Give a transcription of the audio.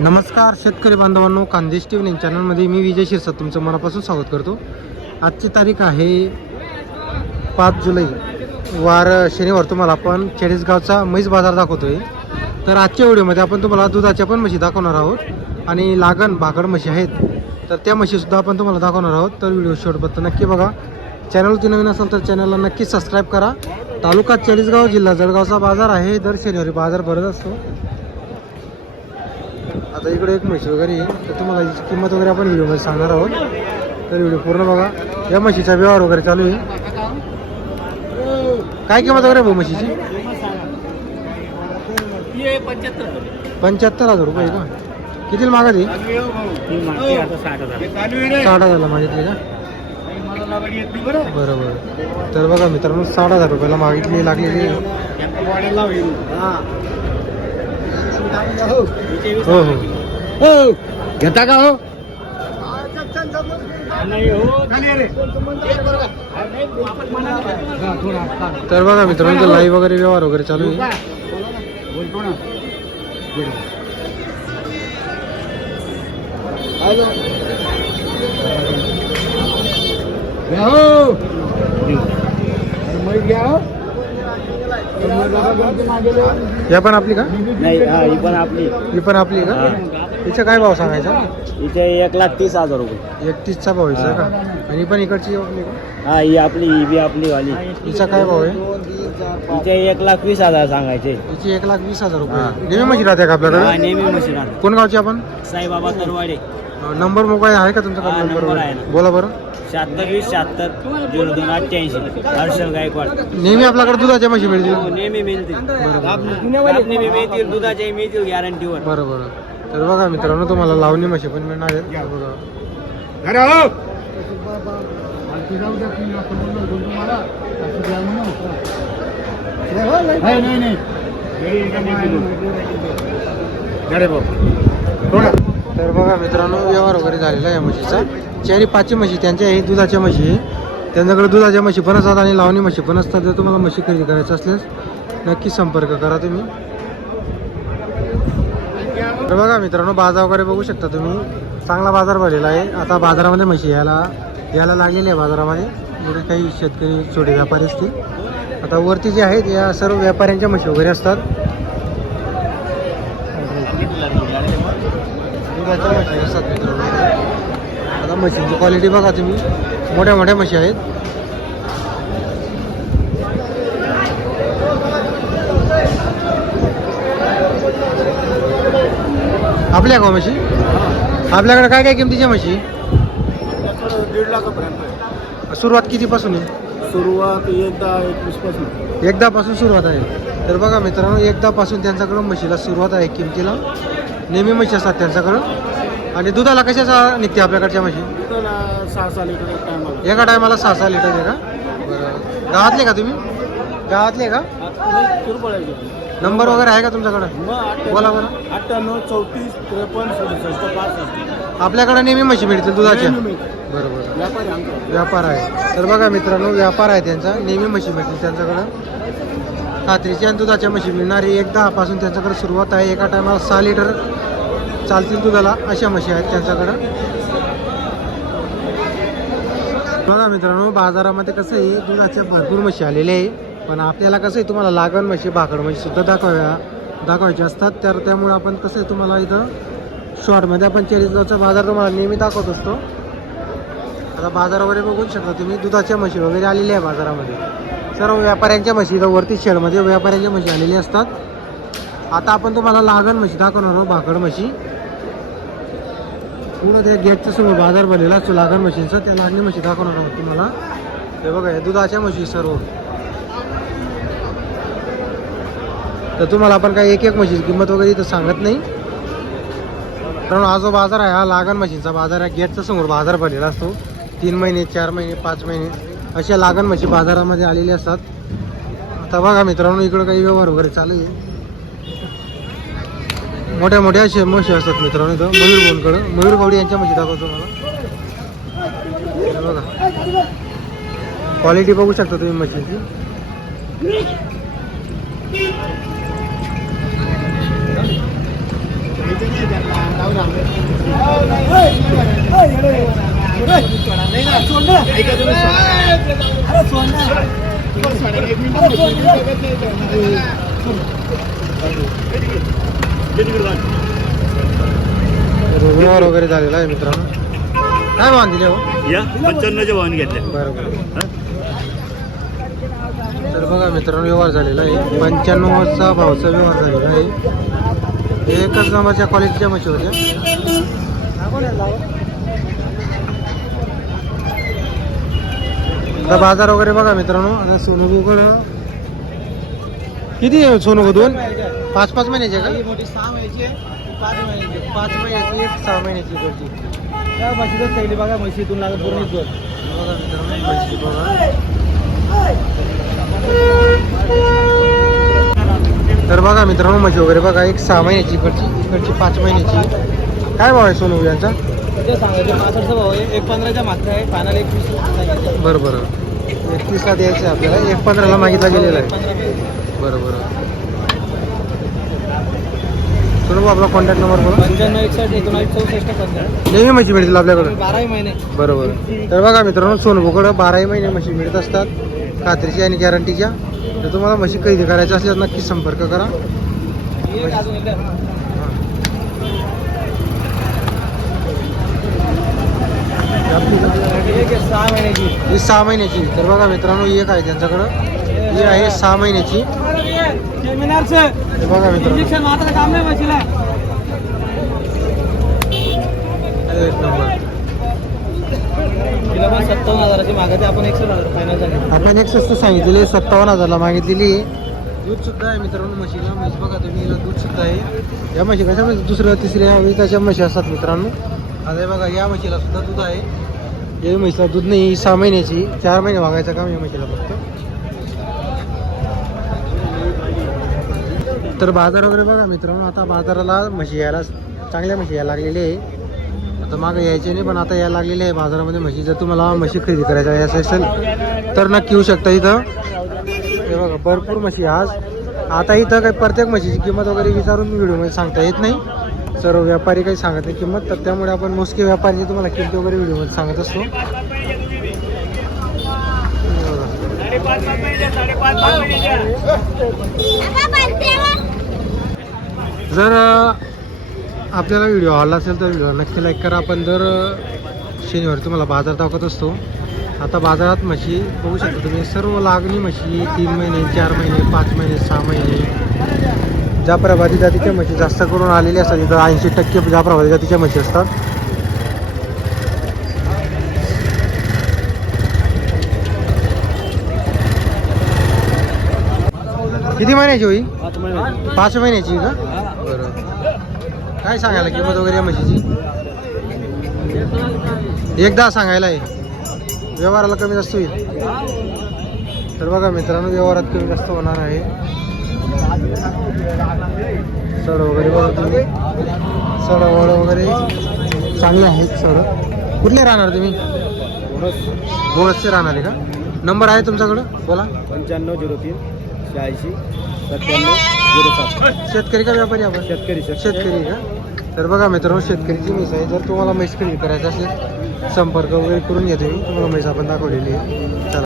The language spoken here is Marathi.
नमस्कार शेतकरी बांधवांनो खानदेश टी व्ही चॅनलमध्ये मी विजय शिरसाट तुमचं मनापासून स्वागत करतो. आजची तारीख आहे पाच जुलै. वार शनिवार तुम्हाला आपण चाळीसगावचा म्हैस बाजार दाखवतोय. तर आजच्या व्हिडिओमध्ये आपण तुम्हाला दुधाच्या पण म्हशी दाखवणार आहोत आणि लागण भाकड म्हशी आहेत. तर त्या म्हशीसुद्धा आपण तुम्हाला दाखवणार आहोत. तर व्हिडिओ शेवटपर्यंत नक्की बघा. चॅनलवरती नवीन असेल तर चॅनलला नक्की सबस्क्राईब करा. तालुका चाळीसगाव जिल्हा जळगावचा बाजार आहे. दर शनिवारी बाजार भरत असतो. आता इकडे एक म्हशी वगैरे आहे. तर तुम्हाला याची किंमत वगैरे आपण व्हिडिओमध्ये सांगणार आहोत. तर व्हिडिओ पूर्ण बघा. या म्हशीचा व्यवहार वगैरे चालू आहे. काय किंमत वगैरे भाऊ म्हशीची? पंच्याहत्तर हजार रुपये का? किती मागत आहे? साठ हजारला मागितली का? बरं बरं तर बघा मित्रांनो साठ हजार रुपयाला मागितली लागलेली आहे. हो हो. हो हो. घेता का हो? तर बघा मित्रांनो लाईव्ह वगैरे व्यवहार वगैरे चालू आहे. हो. घ्या या पण आपली का? नाही हा ही पण आपली. ही पण आपली. का? तिचा काय भाव सांगायचा? इथे एक लाख तीस हजार रुपये. एकतीसचा भाव हिचा का? आणि ही पण इकडची आपली का हा ही आपली ही बी आपली वाली. हिचा काय भाव आहे? इथे एक लाख वीस हजार सांगायचे. हिची एक लाख वीस हजार हा. रुपये नेहमी म्हशी राहते का हा, आपल्याकडे नेहमी मशीन कोण गावची आपण? साईबाबा तरवाडे. नंबर मोबाईल आहे का तुमचा? हा, नंबर नंबर आहे ना. बोला बरं. शहात्तर वीस शहात्तर झिरो दोन अठ्ठ्याऐंशी. हर्षल गायकवाड. नेहमी आपल्याकडे दुधाच्या म्हशी हो, मिळतील. नेहमी मिळतील नेहमी मिळतील दुधाचे मिळतील गॅरंटीवर बरं बरं. तर बघा मित्रांनो तुम्हाला लावणी म्हशी पण मिळणार आहेत. हे बघा. तर बघा मित्रांनो व्यवहार वगैरे झालेला आहे या म्हशीचा. चारी पाचही म्हशी त्यांच्या आहे दुधाच्या म्हशी. आहे त्यांच्याकडे दुधाच्या म्हशी पण असतात आणि लावणी म्हशी पण असतात. जर तुम्हाला म्हशी खरेदी करायचं असल्यास नक्की संपर्क करा तुम्ही. तर बघा मित्रांनो बाजार वगैरे बघू शकता तुम्ही. चांगला बाजार भरलेला आहे. आता बाजारामध्ये म्हशी यायला यायला लागलेली आहे बाजारामध्ये. जेवढे काही शेतकरी छोटे व्यापारी असतील. आता वरती जे आहेत या सर्व व्यापाऱ्यांच्या म्हशी वगैरे असतात. म्हशी असतात मित्रांनो आता म्हशींची क्वालिटी बघा तुम्ही. मोठ्या मोठ्या म्हशी आहेत. आपल्या का म्हशी? आपल्याकडे काय काय किमतीच्या म्हशी? दीड लाखापर्यंत सुरुवात कितीपासून आहे? सुरुवात एकदा एकवीसपासून. एकदा पासून सुरुवात आहे. तर बघा मित्रांनो एकदा पासून त्यांच्याकडं म्हशीला सुरुवात आहे किमतीला. नेहमी म्हशी असतात त्यांच्याकडं आणि दुधाला कशाचा निघते आपल्याकडच्या म्हशी? सहा सहा लिटर एका टायमाला सहा सहा लिटर आहे का? बरं. गावातले का तुम्ही? गावातले का? नंबर वगैरे आहे का तुमच्याकडं? बोला बरं. अठ्ठ्याण्णव चौतीस त्रेपन्न सदुसष्ट पासष्ट. आपल्याकडे नेहमी म्हशी मिळतील दुधाच्या. बरोबर. व्यापारी व्यापार आहे. तर बघा मित्रांनो व्यापार आहे त्यांचा. नेहमी म्हशी मिळतील त्यांच्याकडं. खात्रीच्या आणि दुधाच्या म्हशी मिळणारी एक दहापासून त्यांच्याकडे सुरुवात आहे. एका टायमाला सहा लिटर चालतील दुधाला अशा म्हशी आहेत त्यांच्याकडं. बघा मित्रांनो बाजारामध्ये कसं आहे दुधाच्या भरपूर म्हशी आलेल्या आहे. पण आपल्याला कसं आहे तुम्हाला लागण म्हशी भाकड म्हशी सुद्धा दाखवाव्या दाखवायचे असतात. तर त्यामुळे आपण कसं आहे तुम्हाला इथं शॉर्टमध्ये आपण चाळीसगावचा बाजार तुम्हाला नेहमी दाखवत असतो. आता बाजार वगैरे बघू शकता तुम्ही दुधाच्या म्हशी वगैरे आलेल्या आहे बाजारामध्ये. सर्व व्यापाऱ्यांच्या म्हशी इथं वरती शेडमध्ये व्यापाऱ्यांच्या म्हशी आलेल्या असतात. आता आपण तुम्हाला लागण म्हशी दाखवणार आहोत भाकड म्हशी. पुढं त्या गेटच्या समोर बाजार भरलेला असतो लागण म्हशीचं. त्या लागणी म्हशी दाखवणार आहोत तुम्हाला. हे बघा दुधाच्या म्हशी सर्व. तर तुम्हाला आपण काही एक एक म्हशीची किंमत वगैरे इथं सांगत नाही. कारण हा जो बाजार आहे हा लागण म्हशींचा बाजार आहे. गेटचा समोर बाजार भरलेला असतो. तीन महिने चार महिने पाच महिने अशा लागण म्हशी बाजारामध्ये आलेले असतात. आता बघा मित्रांनो इकडं काही व्यवहार वगैरे चालू आहे. मोठ्या मोठ्या अशा म्हशी असतात मित्रांनो इथं. मयूर बोनकडं मयूर गवडी यांच्या म्हशी दाखवतो मला बघा. क्वालिटी बघू शकता तुम्ही म्हशीची व्यवहार वगैरे झालेला आहे मित्रांनो. काय भाव दिले हो? या पंच्याण्णवच्या भावाने घेतल्या बरोबर. तर बघा मित्रांनो व्यवहार झालेला आहे. पंच्याण्णवचा भावचा व्यवहार झालेला आहे. एकच नंबरच्या क्वालिटीच्या म्हशी होत्या. आता बाजार वगैरे बघा मित्रांनो आता सोनूकडं किती सोनू दोन? पाच पाच महिन्याचे का? मोठी सहा महिन्याची पाच महिन्याची. पाच महिन्याची एक सहा महिन्याची इकडची त्या म्हशीचं पहिली बघा म्हशीतून लागत पूर्ण बघा मित्रांनो म्हशी बघा. तर बघा मित्रांनो म्हशी वगैरे बघा एक सहा महिन्याची इकडची इकडची पाच महिन्याची. काय भाव आहे सोनू यांचा बरं बरं. एकवीसला द्यायचं आहे आपल्याला एक पंधराला मागितला गेलेला आहे. बरं बरं. सोनू आपला कॉन्टॅक्ट नंबर पंधरा नेहमी म्हशी मिळतील आपल्याकडं. बाराही महिने. बरोबर तर बघा मित्रांनो सोनभूकडं बाराही महिने म्हशी मिळत असतात. खात्रीच्या आणि गॅरंटीच्या तर तुम्हाला म्हशी खरेदी करायच्या असल्यास नक्की संपर्क करा. ही सहा महिन्याची. तर बघा मित्रांनो ही एक आहे त्यांच्याकडं. ही आहे सहा महिन्याची. बघा मित्रांनो. एक नंबर. तिला पण सत्तावन्न हजाराची मागते आपण एकशे फायनल झाली. आपण सांगितलेली सत्तावन्न हजारला मागितलेली आहे. दूध सुद्धा आहे मित्रांनो म्हशीला म्हशी बघा तुम्ही हिला दूध सुद्धा आहे. या म्हशी कशा म्हणजे दुसऱ्या तिसऱ्या त्याच्या म्हशी असतात मित्रांनो? आता हे बघा या म्हशीला सुद्धा दूध आहे. या म्हशीला दूध नाही ही सहा महिन्याची चार महिने वागायचं काम या म्हशीला फक्त. तर बाजार वगैरे बघा मित्रांनो आता बाजाराला म्हशी यायला चांगल्या म्हशी यायला लागलेली आहे. तर मागं यायचे नाही पण आता यायला लागलेले आहे बाजारामध्ये म्हशी. जर तुम्हाला म्हशी खरेदी करायच्या यायचं असेल तर नक्की येऊ शकता इथं. हे बघा भरपूर म्हशी आज. आता इथं काही प्रत्येक म्हशीची किंमत वगैरे विचारून व्हिडिओमध्ये सांगता येत नाही. सर्व व्यापारी काही सांगत नाही किंमत तर त्यामुळे आपण मोजके व्यापारीची तुम्हाला किमती वगैरे व्हिडिओमध्ये सांगत असतो. जर आपल्याला व्हिडिओ आवडला असेल तर व्हिडिओ नक्की लाईक करा. आपण दर शनिवारी तुम्हाला बाजार दाखवत असतो. आता बाजारात म्हशी बघू शकता तुम्ही. सर्व लागणी म्हशी तीन महिने चार महिने पाच महिने सहा महिने. जाफराबादी जातीच्या म्हशी जास्त करून आलेल्या असतात इथं ऐंशी टक्के जाफराबादी जातीच्या म्हशी असतात. किती महिन्याची होई? पाच महिन्याची का? बरं. काय सांगायला किंमत वगैरे या म्हशीची? एकदा सांगायला आहे. व्यवहाराला कमी जास्त होईल. तर बघा मित्रांनो व्यवहारात कमी जास्त होणार आहे. सड वगैरे बघा तुम्ही. सड वड वगैरे. चांगले आहेत सड. कुठले राहणार तुम्ही? गोरसचे राहणार आहे का? नंबर आहे तुमच्याकडं? बोला. पंच्याण्णव झिरो तीन. शहाऐंशी सत्त्याण्णव झिरो सात. शेतकरी का व्यापारी आपण? शेतकरी शेतकरी. का? तर बघा मित्रांनो शेतकरीची म्हैस आहे. जर तुम्हाला म्हैस खरेदी करायचं असेल संपर्क वगैरे करून घ्या तुम्ही तुम्हाला म्हैस आपण दाखवलेली आहे. चला.